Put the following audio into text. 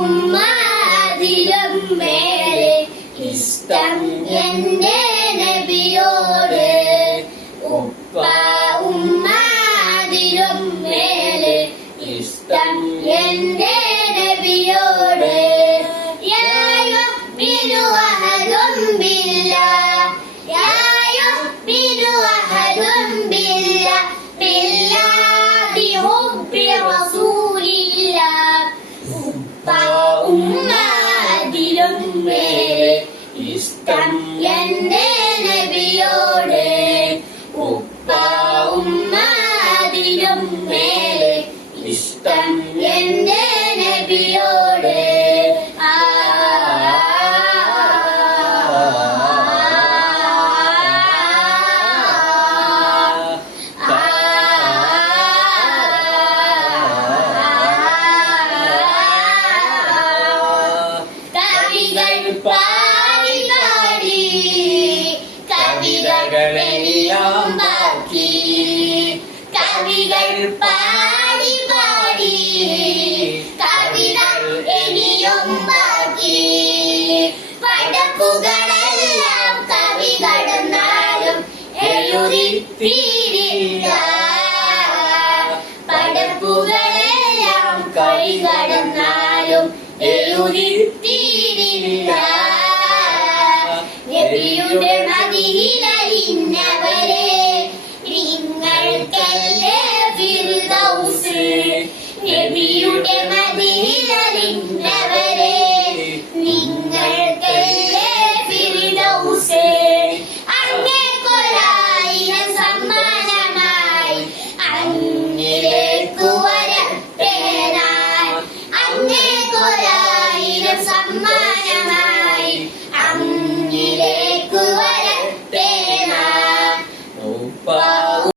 ഉമ്മ അതിലും മേലെ ഇഷ്ടം എന്റെ നബിയോട്. ഉപ്പ ഉമ്മ അതിലും മേലെ ഇഷ്ടം എന്റെ നബിയോട്. യാ യുഅ്മിനു അഹദും ബില്ലാഹ്, യാ യുഅ്മിനു അഹദും ബില്ലാഹ്, ബില്ലാഹി ഹുബ്ബി റസൂലില്ലാഹ്. ഉപ്പ ഉമ്മ അതിലും മേലെ ഇഷ്ടം എന്റെ നബിയോട്. ഉപ്പ ഉമ്മ അതിലും മേലെ ഇഷ്ടം എന്റെ നബിയോട്. കവികൾ പാടി പാടി കവിതകളെല്ലാം ബാക്കി. കവികൾ പാടി പാടി കവിതകൾ ഇനിയും ബാക്കി. പടപ്പുകളെല്ലാം കവി കടന്നാലും എഴുതിത്തീരില്ല. പടപ്പുകളെല്ലാം കവി കടന്നാലും എഴുതിത്തീരില്ല. നബിയുടെ